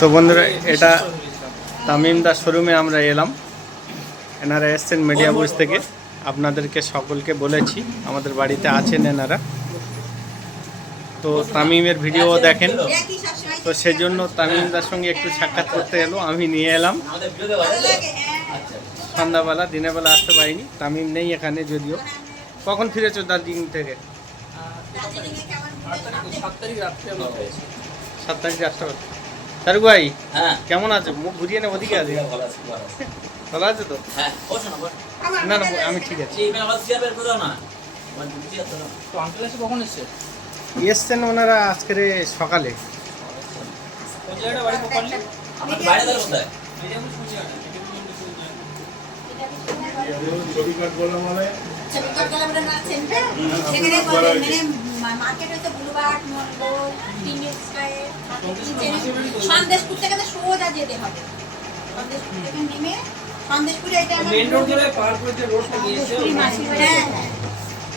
তো বন্ধুরা, এটা তামিমদার শোরুমে আমরা এলাম। এনারা এসছেন মিডিয়া বুজ থেকে। আপনাদেরকে সকলকে বলেছি, আমাদের বাড়িতে আছেন এনারা। তো তামিমের ভিডিও দেখেন। তো সেজন্য তামিমদার সঙ্গে একটু সাক্ষাৎ করতে এলো। আমি নিয়ে এলাম। সন্ধ্যাবেলা দিনের বেলা আসতে পারিনি। তামিম নেই এখানে যদিও। কখন ফিরেছো দার্জিলিং থেকে? সাত তারিখ রাত্রে। সাত তারিখ আসতে তারক ভাই হ্যাঁ। কেমন আছে? মুখ ঘুরিয়ে নে ওদিকে আছে ভালো আছি, তো? হ্যাঁ, না, না না আমি ঠিক আছি। এই মেয়ে আবার চেয়ার বের করে দাও না। আমার দুটো চেয়ার দাও। না। তো আঙ্কেল এসে কখন এসছে? এসছেন ওনারা আজকের সকালে। বাইরে সন্দেশপুর থেকে তো সোজা যেতে হবে। সন্দেশপুর থেকে নেমে সন্দেশপুরে এটা মেন রোড ধরে পার করে যে রোডটা গিয়েছে সন্দেশপুরি মাসি বাড়ি। হ্যাঁ, হ্যাঁ।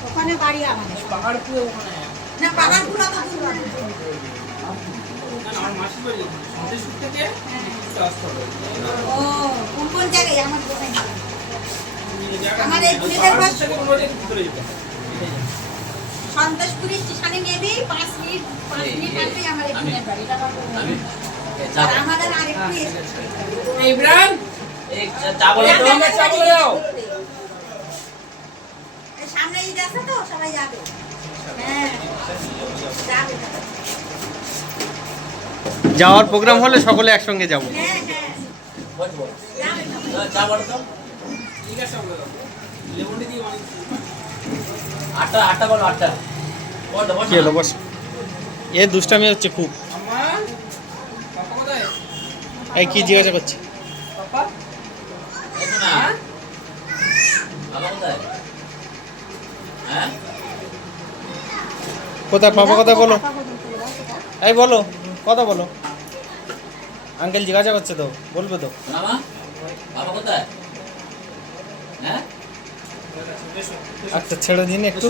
ওখানে বাড়ি আমাদের পাহাড়পুরে ওখানে। না পাহাড়পুর অত দূর না। না, না, আমার মাসির বাড়ি সন্দেশপুর থেকে হবে ও কোন কোন জায়গায়? আমার এই বুড়িদের থেকে ভিতরে যেতে স্টেশনে নেবে পাঁচ মিনিট পাঁচ আমার বাড়ি। আর আমাদের আরেকটু সামনে ঈদ আছে তো সবাই যাবে। হ্যাঁ যাবে। যাওয়ার প্রোগ্রাম হলে সকলে একসঙ্গে যাব। হ্যাঁ হ্যাঁ। বস, বস। যাবে চা- চা বলো তো। ঠিক আছে আটটা বস। এ দুষ্টামি হচ্ছে খুব। কোথায় এই কি জিজ্ঞাসা করছি? পাপা? হ্যাঁ? কোথায়? হ্যাঁ? কোথায়? পাপা কথা বলো? এই বলো কথা বলো। আঙ্কেল জিজ্ঞাসা করছে তো বলবে তো। বাবা কোথায়? হ্যাঁ? আচ্ছা ছেড়ে দিন একটু।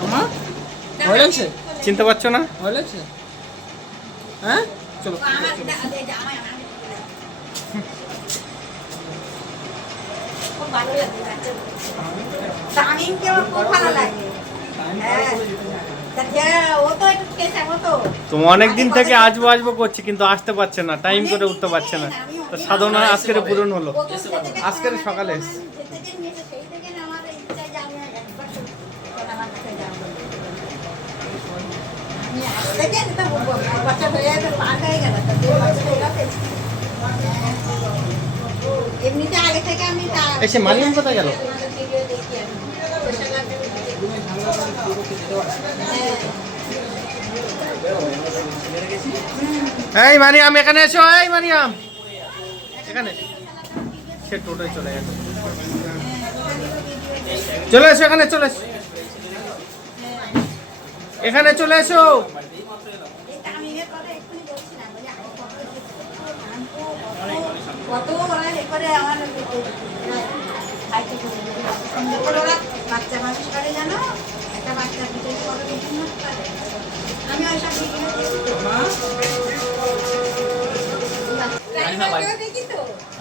আমার ভয় লাগছে চিনতে পারছ না? ভয় লাগছে হ্যাঁ? চলো। ভালো লাগে। বাচ্চাগুলো। তামিমকে আমার খুব ভালো লাগে হ্যাঁ তা যে- ও তো একটু খেয়েছে ও তো তো অনেক দিন থেকে আসব আসব করছি কিন্তু আসতে পারছে না টাইম করে উঠতে পারছে না তো সাধনা আজকের পূরণ হলো আজকের সকালে দাওয়া যে থেকে নিয়েছে, সেই থেকে না আমার ইচ্ছা যে আমি একবার শুধু আমার কাছে যাব। আমি আজ থেকে এটা বলব, আমার বাচ্চা হয়ে যাবে, পার হয়ে গেল, তা দুই বছর হয়ে গেছে। এমনিতে আগে থেকে আমি তা- এই সে মারিয়াম কোথায় গেল? এই মারিয়াম এখানে এসো, এই মারিয়াম এখানে সে টোটোয় চলে গেল চলে এসো, এখানে চলে এসো। এখানে চলে এসো। বাচ্চা মানুষ করে জানো? একটা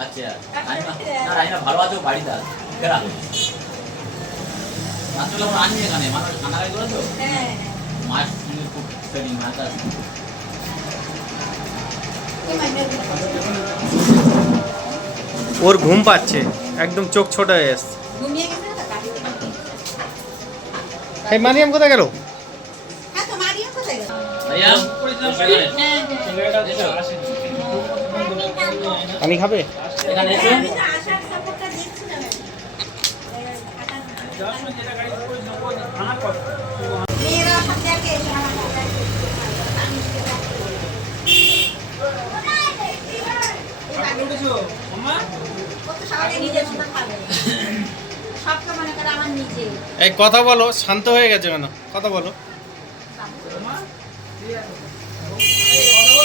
আচ্ছা রানিমা ভালো আছে বাড়িতে আছে আসলে আমরা আনি এখানে। মানুষ কান্নাকাটি করে তো? মায়ের খুব ট্রেনিং মাছ আছে। ওর ঘুম পাচ্ছে। একদম চোখ ছোট হয়ে এই মারিয়াম কোথায় গেল? পানি খাবে? আমি খাবে এই কথা বলো শান্ত হয়ে গেছে কেন? কথা বলো।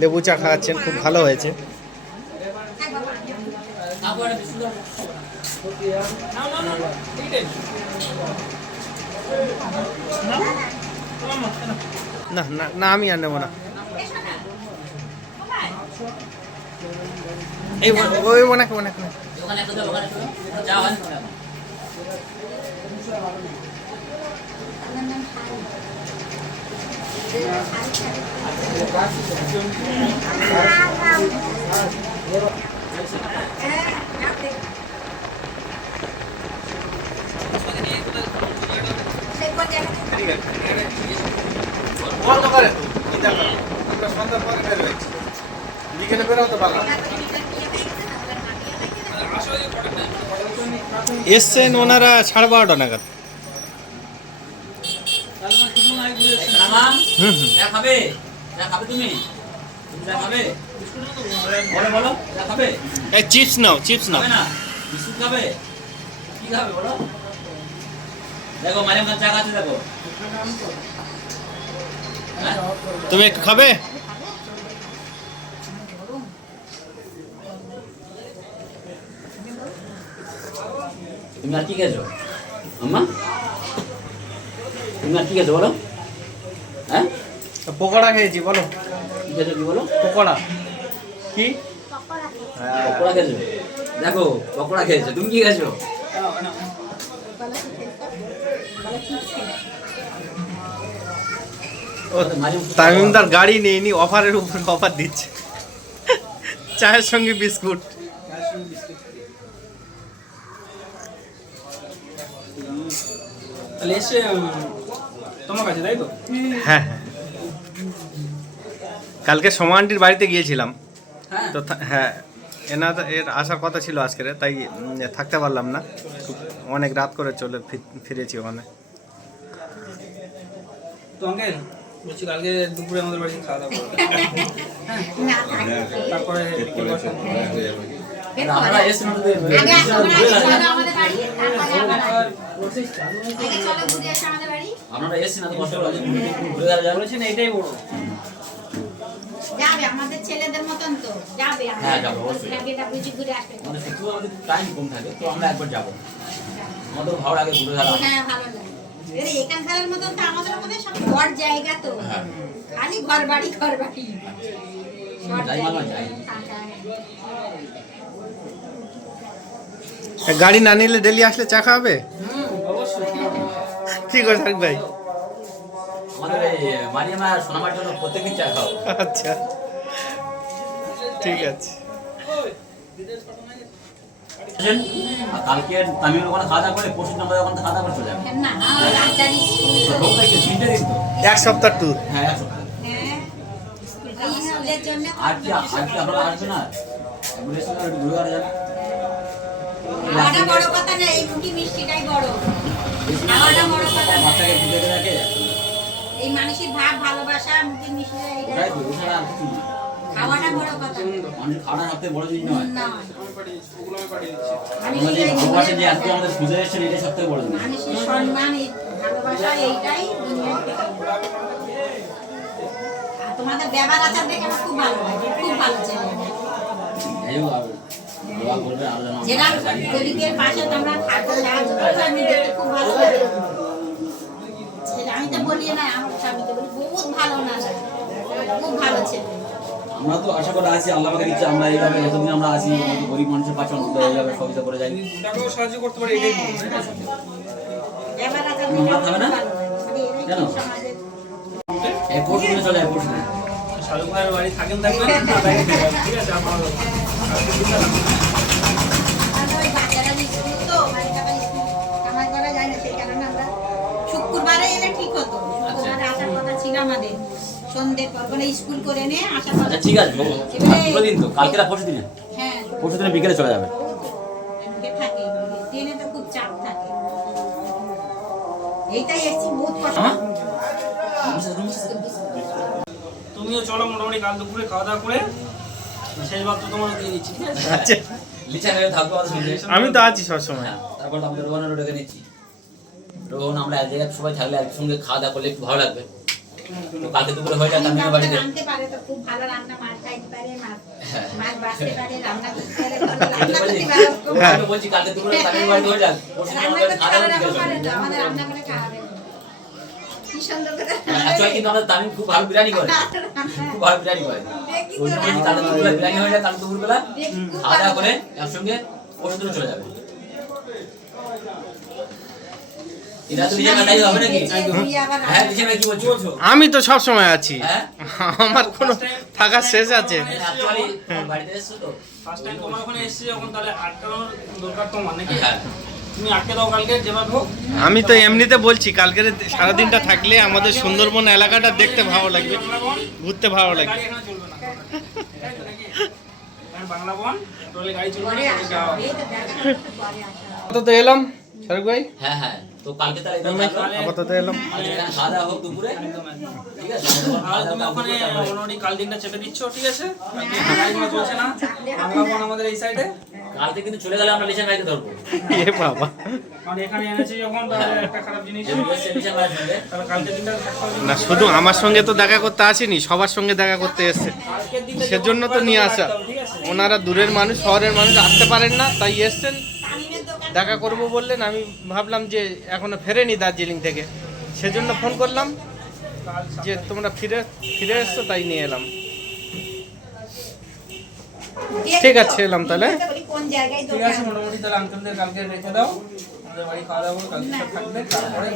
লেবু চা খাওয়াচ্ছেন, খুব ভালো হয়েছে। না না না, আমি আর নেব না। এই ওই ওনাকে ওনাকে একটা দাও ওখানে একটা দাও যা হয় হ্যাঁ রাখতে সেই এসছেন ওনারা সাড়ে বারোটা নাগাদ। খাবে খাবে তুমি। খাবে বলো বলো খাবে এই চিপস নাও চিপস নাও। না বিস্কুট খাবে? কি খাবে বলো? দেখো চা খাচ্ছে দেখো। হ্যাঁ? তুমি একটু খাবে? তুমি আর কি খেয়েছো? আম্মা? তুমি আর কি খেয়েছো বলো? পকোড়া খেয়েছি বলো। খেয়েছো কি বলো? পকোড়া। কি? পকোড়া খেয়েছো? দেখো পকোড়া খেয়েছো। তুমি কি খেয়েছো? তামিমদার গাড়ি নেইনি অফারের উপর অফার দিচ্ছে। চায়ের সঙ্গে বিস্কুট। তোমার কাছে তাই তো? হ্যাঁ হ্যাঁ। কালকে সোমা আন্টির বাড়িতে গিয়েছিলাম। হ্যাঁ? তো হ্যাঁ এনার এর আসার কথা ছিল আজকের তাই থাকতে পারলাম না। অনেক রাত করে চলে ফিরেছি ওখানে। তো আঙ্কেল বলছি কালকে দুপুরে আমাদের বাড়িতে খাওয়া দাওয়া না তারপরে আপনারা তো কষ্ট করে ঘুরে গেলে যাবে বলেছেন এইটাই বড় ছেলেদের মতন তো। যাবে হ্যাঁ, যাব, অবশ্যই। এটা বুঝি ঘুরে আসবে। আমাদের সত্যি আমাদের টাইম কম থাকে তো আমরা একবার যাব। আমাদের ভালো লাগে ঘুরে হ্যাঁ ভালো লাগে। এখানকার মতন তো আমাদের মধ্যে সব ঘর জায়গা তো। হ্যাঁ। খালি ঘর বাড়ি ঘর বাড়ি। গাড়ি না নিলে ডেলি আসলে চা অবশ্যই কি করে থাক ভাই? আমাদের এই মারিয়ামা সোনামার জন্য প্রত্যেকদিন চা খাও আচ্ছা। ঠিক আছে। কালকে তামিল ওখানে খাওয়া দাওয়া করে পরশু আমরা ওখানে খাওয়া দাওয়া করে চলে যাব। তো এক সপ্তাহ ট্যুর হ্যাঁ এক সপ্তাহ। হ্যাঁ আর কি আর কি আপনারা আসবেন না একবার ঘুরে বেড়া যাবে বড় কথা না এই মুখি মিষ্টিটাই বড়। খাওয়াটা বড় কথা না। বাচ্চাকে রাখে এই মানুষের ভাব ভালোবাসা মুখি মিষ্টিটা এইটা তো ওছাড়া আর কিছু না। খাওয়াটা বড় কথা না। খাওয়াটা সবথেকে বড় জিনিস নয়। না। আমি ওগুলো আমি পাঠিয়ে দিচ্ছি আমাদের ভালোবাসা যে আজকে আমাদের খুঁজে এসেছেন এটাই সবথেকে বড় জিনিস। মানুষের সম্মান ভালোবাসা এইটাই দুনিয়ার তোমাদের ব্যবহার আচার দেখে আমার খুব ভালো লাগে খুব ভালো ছেলে যাই হোক আর দোয়া করবে আরও যেন যেটা গরিবের পাশে তোমরা থাকো সাহায্য করো আমি দেখতে খুব ভালো লাগে। আমি তো বলি না আমার স্বামীকে বলি বহুত ভালো না খুব ভালো ছেলে। আমরা তো আশা করে আছি আল্লাহ আমাকে দিচ্ছে আমরা এইভাবে যতদিন আমরা আছি গরিব মানুষের পাশে অন্তত এইভাবে সহযোগিতা করে যাই সাহায্য করতে পারি এটাই বড় তাই না? ব্যবহার আচার তোমরা দেখে আমার খাবে না? কেন? সমাজের এই চলে যায় পরশু দিনে। শাহরুখ ভাইয়ের বাড়ি থাকেন থাকবেন। ঠিক আছে আমরা শুক্রবারে এলে ঠিক হতো শুক্রবারে আসার কথা ছিল আমাদের পর স্কুল করে আসার আচ্ছা ঠিক আছে বাবু দিন তো কালকে না পরশু দিনে হ্যাঁ। পরশু দিনে বিকেলে চলে যাবে। থাকে ট্রেনে তো খুব চাপ থাকে। এইটাই এসছি বহুত কষ্ট। হ্যাঁ? তুমিও চলো মোটামুটি কাল দুপুরে খাওয়া দাওয়া করে শেষ ভাগ তো তোমার দিয়ে দিচ্ছি ঠিক আছে? আচ্ছা। আমি তো আছি সবসময়। হ্যাঁ, তারপর আমাদের নিচ্ছি। রোহন আমরা এক জায়গায় সবাই থাকলে একসঙ্গে খাওয়া দাওয়া করলে একটু ভালো লাগবে। তো কালকে দুপুরে হয়ে যায় তামিমের বাড়িতে রাঁধতে পারে তো খুব ভালো রান্না মাছ খাইতে পারে মাছ হ্যাঁ। মাছ বাঁচতে পারে রান্না করতে পারে রান্না করতে পারে হ্যাঁ। আমি বলছি কালকে দুপুরে তামিমের বাড়িতে হয়ে যাক রান্না করতে পারে দাওয়া বিকেলে চলে না, পারে তো, যাবে। আমাদের রান্না করে খাওয়াবে কি সুন্দর করে অ্যাকচুয়ালি কিন্তু আমাদের তামিম খুব ভালো বিরিয়ানি করে খুব ভালো বিরিয়ানি করে দেখি ওই জন্য বলছি কালকে দুপুরে বিরিয়ানি হয়ে যায় কালকে দুপুরবেলা দেখি খুব খাওয়া দাওয়া করে একসঙ্গে দিন চলে যাবে এটা তো নিজের কাটাই হবে নাকি তুই আবার হ্যাঁ নিজের ভাই কি বলছো? আমি তো সবসময় আছি। হ্যাঁ? আমার কোনো থাকার শেষ আছে। হ্যাঁ। কালকে আমি তো এমনিতে বলছি কালকের সারাদিনটা থাকলে আমাদের সুন্দরবন এলাকাটা দেখতে ভালো লাগবে। ঘুরতে ভালো লাগবে। গাড়ি এখানে চলবে না। তাই তো এলাম। শাহরুখ ভাই? হ্যাঁ হ্যাঁ। তো কালকে তাহলে। আপাতত এলাম। কালকে খাওয়া দাওয়া হোক দুপুরে। ঠিক আছে? আর তুমি ওখানে মোটামুটি কাল দিনটা চেপে দিচ্ছ ঠিক আছে? কালকে চলছে না? বাংলা বন আমাদের এই সাইডে কালকে কিন্তু চলে গেলে আমরা ধরবো। এ বাবা। কারণ এখানে এনেছি যখন তাহলে একটা খারাপ জিনিস। তাহলে কালকে দিনটা না শুধু আমার সঙ্গে তো দেখা করতে আসেনি সবার সঙ্গে দেখা করতে এসছে। সেজন্য তো নিয়ে আসা। ওনারা দূরের মানুষ শহরের মানুষ আসতে পারেন না তাই এসছেন। দেখা করব বললেন আমি ভাবলাম যে এখনও ফেরেনি দার্জিলিং থেকে। সেজন্য ফোন করলাম যে তোমরা ফিরে ফিরে এসছো তাই নিয়ে এলাম। ঠিক আছে, এলাম তাহলে। ঠিক আছে মোটামুটি তাহলে আঙ্কেলদের কালকে রেখে দাও। আমাদের বাড়ি খাওয়া দাওয়া কালকে থাকবে তারপরে